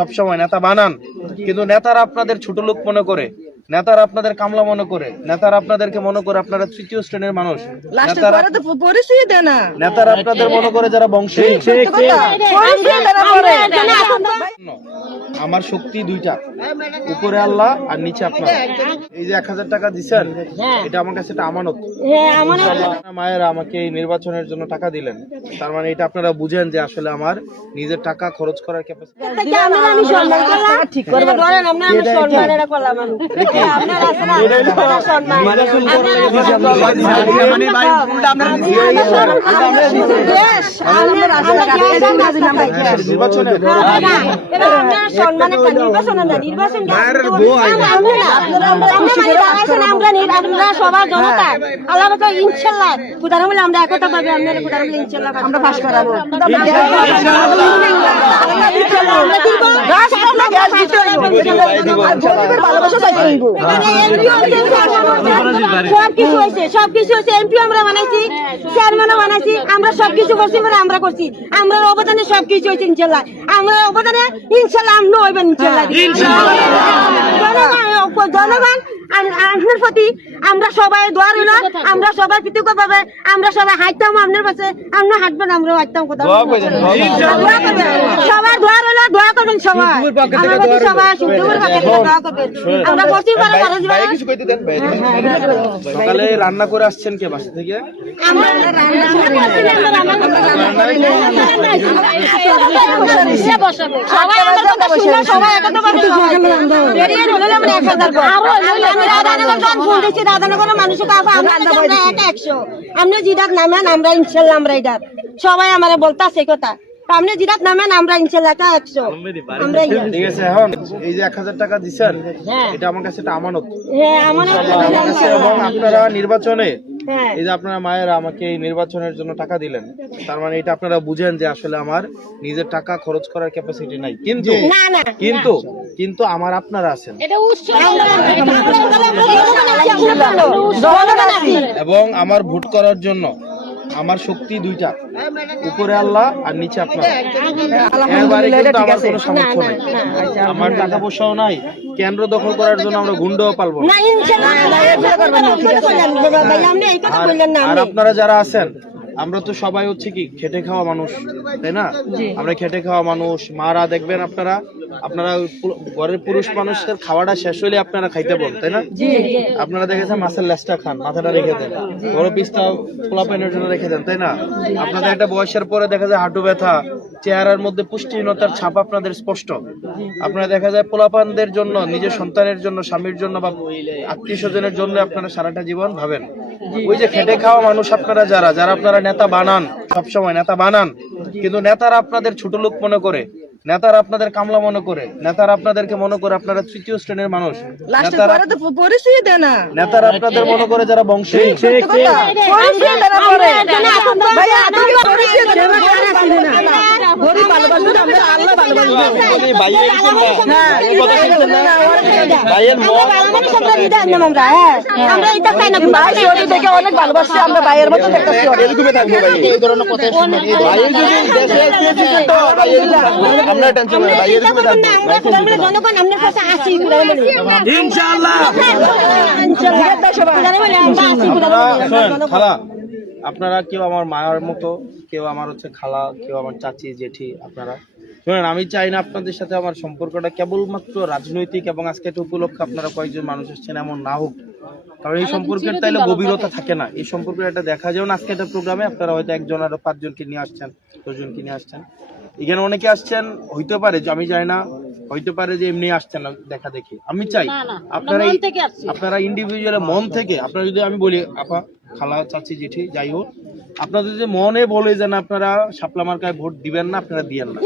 সবসময় নেতা বানান। কিন্তু নেতারা আপনাদের ছোট লোক মনে করে নেতারা আপনাদের কামলা মনে করে নেতারা আপনাদেরকে মনে করে আপনারা তৃতীয় শ্রেণির মানুষ। নেতারা আপনাদের মনে করে যারা বংশী। আমার শক্তি দুইটা উপরে আল্লাহ আর নিচে আপনার এই যে এক হাজার টাকা দিচ্ছেন এটা আমার কাছে একটা আমানত মায়েরা আমাকে এই নির্বাচনের জন্য টাকা দিলেন তার মানে এটা আপনারা বুঝেন যে আসলে আমার নিজের টাকা খরচ করার ক্যাপাসিটি ঠিক করবে সবার জনতা আল্লাহ ইনশাল্লাহ খুদার আমরা একতা পাবে আপনারা খুদার ইনশাল্লাহ আমরা পাশ করাবো। সবকিছু হয়েছে সবকিছু হয়েছে। এমপি আমরা বানাইছি চেয়ারম্যানও বানাইছি আমরা সবকিছু করছি মানে আমরা করছি। আমরা অবদানে সবকিছু হয়েছে ইনশাল্লাহ। আমরা অবদানে ইনশাল্লাহ আমরা হইবেন ইনশাল্লাহ। জনগণ আপনার প্রতি আমরা সবাই দোয়া রইল। আমরা সবাই কৃতজ্ঞ পাবে আমরা সবাই হাঁটতাম আপনার পাশে আমরা হাঁটবেন আমরা হাঁটতাম কোথাও। দোয়া সবাই দোয়া রইল দোয়া করবেন সবাই। আমার প্রতি সবাই পক্ষে দোয়া করবেন। আমরা পশ্চিম পাড়া ভাই। সকালে রান্না করে আসছেন কে বাসা থেকে? আমরা আমরা এক আপনি জিরাত নামেন আমরা ইনশাল্লাহ আমরা এটা সবাই আমার বলতাছে কথা আপনি জিরাত নামেন আমরা ইনশাল্লাহ একশো আমরা ঠিক আছে এখন এই যে এক হাজার টাকা দিচ্ছেন এটা আমার কাছে একটা আমানত হ্যাঁ এবং আপনারা নির্বাচনে হ্যাঁ এই যে আপনারা মায়েরা আমাকে এই নির্বাচনের জন্য টাকা দিলেন তার মানে এটা আপনারা বুঝেন যে আসলে আমার নিজের টাকা খরচ করার ক্যাপাসিটি নাই কিন্তু না না কিন্তু কিন্তু আমার আপনারা আছেন এবং আমার ভোট করার জন্য আমার শক্তি দুইটা। উপরে আল্লাহ আর নিচে আপনার। এবারে কিন্তু আমার কোনো সামর্থ্য নাই। আমার টাকা পয়সাও নাই কেন্দ্র দখল করার জন্য আমরা গুন্ডও পালবো আর আপনারা যারা আছেন আমরা তো সবাই হচ্ছে কি খেটে খাওয়া মানুষ তাই না? আমরা খেটে খাওয়া মানুষ মারা দেখবেন আপনারা। আপনারা ঘরের পুরুষ মানুষের খাওয়াটা শেষ হলে আপনারা খাইতে বল তাই না? আপনারা দেখেছেন মাছের লেজটা খান মাথাটা রেখে দেন। বড় পিসটা খোলা পাইনের জন্য রেখে দেন তাই না? আপনাদের একটা বয়সের পরে দেখা যায় হাঁটু ব্যথা চেহারার মধ্যে পুষ্টিহীনতার ছাপ আপনাদের স্পষ্ট। আপনারা দেখা যায় পোলাপানদের জন্য নিজের সন্তানের জন্য স্বামীর জন্য বা আত্মীয় স্বজনের জন্য আপনারা সারাটা জীবন ভাবেন। ওই যে খেটে খাওয়া মানুষ আপনারা যারা যারা আপনারা নেতা বানান সবসময় নেতা বানান কিন্তু নেতারা আপনাদের ছোট লোক মনে করে। নেতারা আপনাদের কামলা মনে করে নেতারা আপনাদেরকে মনে করে আপনারা তৃতীয় শ্রেণির মানুষ নেতারা পরে তো পরিচয় দেয় না। নেতারা আপনাদের মনে করে যারা বংশী। পরিচয় গরিব ভালোবাসবে আমরা আল্লাহ ভালোবাসবে ভাইয়ের মত আমরা এটা চাই না ভাই। শরীর দেখে অনেক ভালোবাসছে আমরা ভাইয়ের মতো দেখতেছি অনেক। আমরা টেনশন নাই ভাই এরকম থাকব। জনগণ আপনার কাছে আসি ইনশাআল্লাহ। আপনারা শোনেন, খালা আপনারা কেউ আমার মায়ের মতো কেউ আমার হচ্ছে খালা কেউ আমার চাচি জেঠি আপনারা। শুনেন আমি চাই না আপনাদের সাথে আমার সম্পর্কটা কেবলমাত্র রাজনৈতিক এবং আজকে একটা উপলক্ষে আপনারা কয়েকজন মানুষ এসেছেন এমন না হোক। কারণ এই সম্পর্কের তাইলে গভীরতা থাকে না। এই সম্পর্কে একটা দেখা যেমন আজকে একটা প্রোগ্রামে আপনারা হয়তো একজন আরও পাঁচজনকে নিয়ে আসছেন দশজনকে নিয়ে আসছেন। এখানে অনেকে আসছেন হইতে পারে যে আমি জানি না হইতে পারে যে এমনি আসছেন না দেখা দেখি। আমি চাই আপনারা আপনারা ইন্ডিভিজুয়াল মন থেকে আপনারা যদি আমি বলি আপা খালা, চাচি, জেঠি, যাই হোক। আপনাদের যে মনে বলে যেন আপনারা শাপলা মার্কায় ভোট দিবেন না, আপনারা দিয়েন না।